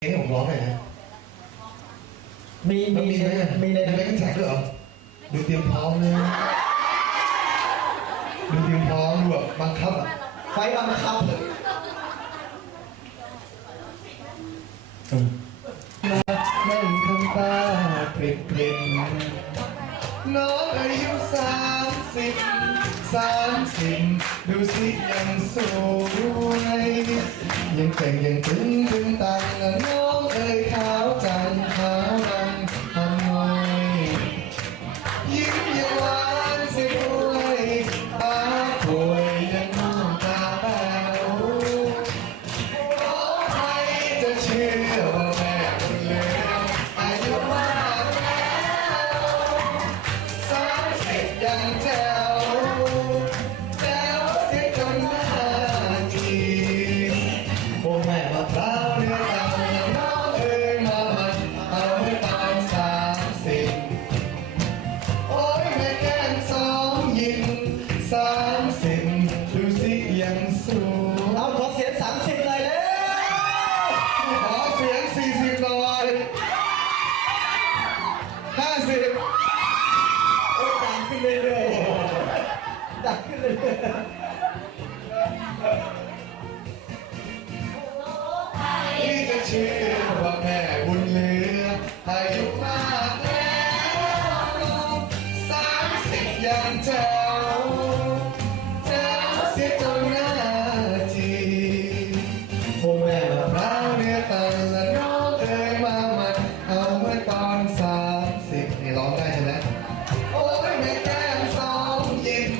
ให้ผมร้องหน่อยนะมีไหมมีเลย ไม่ต้องแท็กด้วยเหรอดูเตรียมพร้อมเลยดูเตรียมพร้อมดูแบบบังคับอ่ะไฟบังคับนั่งทำตาปริบปริบน้องอายุ30ดูสิยังสวยยังแต่งยังตึงตังน้องเอ๋ยขาวจังขาวดังทำไมยิ้มยังหวานเสียด้วยตาป่วยยังน้ำตาแป๋วขอใครจะเชื่อว่าแม่คนเลวอายุมากแล้ว30ยังแจ๋วแจ๋วเสียจนหน้าจีโอ้แม่มะพร้าวเนื้อดำน้องเอ๋ยมามันเอาไว้ตอน30โอ้ยแม่แก้ม2 ยิ้ม30ดูสิยังสวยเราขอเสียง30เลยเลยขอเสียง40หน่อย50โอ้ดังขึ้นเรื่อยๆดังขึ้นเรื่อยที่จะเชื่อว่าแม่บุญเหลืออายุมากแล้ว30ยังแจ๋วแจ๋วเสียจนหน้าจีโอ้แม่มะพร้าวเนื้อตันและน้องเอ๋ยมามันเอาเมื่อตอน30นี่ร้องได้ใช่ไหมโอ้ยแม่แก้ม2 ยิ้ม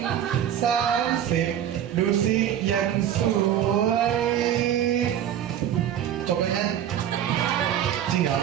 30ดูสิยังสวยจบเลยฮะจริงเหรอ